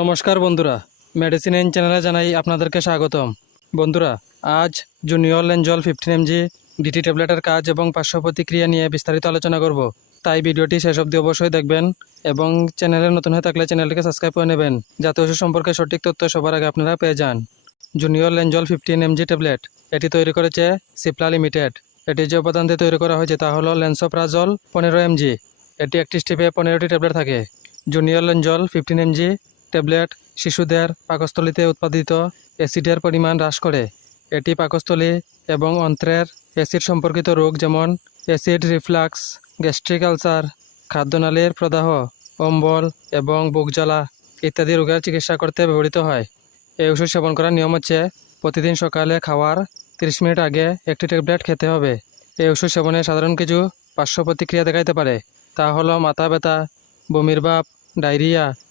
নমস্কার বন্ধুরা medicine in চ্যানেলে জানাই আপনাদেরকে স্বাগতম। বন্ধুরা, আজ জুনিয়র লেনজল ফিফটিন এমজি ডিটি ট্যাবলেটের কাজ এবং পার্শ্ব প্রতিক্রিয়া নিয়ে বিস্তারিত আলোচনা করব। তাই ভিডিওটি শেষ অবধি অবশ্যই দেখবেন এবং চ্যানেলে নতুন হয়ে থাকলে চ্যানেলটিকে সাবস্ক্রাইব করে নেবেন, যাতে ওষুধ সম্পর্কে সঠিক তথ্য সবার আগে আপনারা পেয়ে যান। জুনিয়র লেনজল ফিফটিন এমজি ট্যাবলেট এটি তৈরি করেছে সিপলা লিমিটেড এটি যে উপাদান দিয়ে তৈরি করা হয়েছে তা হলো লেন্সোপ্রাজল পনেরো এমজি এটি একটি স্টিপে পনেরোটি ট্যাবলেট থাকে। জুনিয়র লেনজল ফিফটিন এমজি ট্যাবলেট শিশুদের পাকস্থলীতে উৎপাদিত অ্যাসিডের পরিমাণ হ্রাস করে। এটি পাকস্থলী এবং অন্ত্রের অ্যাসিড সম্পর্কিত রোগ যেমন অ্যাসিড রিফ্লাক্স, গ্যাস্ট্রিক আলসার, খাদ্যনালীর প্রদাহ, অম্বল এবং বুক জ্বালা ইত্যাদি রোগের চিকিৎসা করতে ব্যবহৃত হয়। এই ওষুধ সেবন করার নিয়ম হচ্ছে প্রতিদিন সকালে খাওয়ার তিরিশ মিনিট আগে একটি ট্যাবলেট খেতে হবে। এই ওষুধ সেবনে সাধারণ কিছু পার্শ্ব প্রতিক্রিয়া দেখাইতে পারে। তা হলো মাথা ব্যথা, বমির ভাব, ডায়রিয়া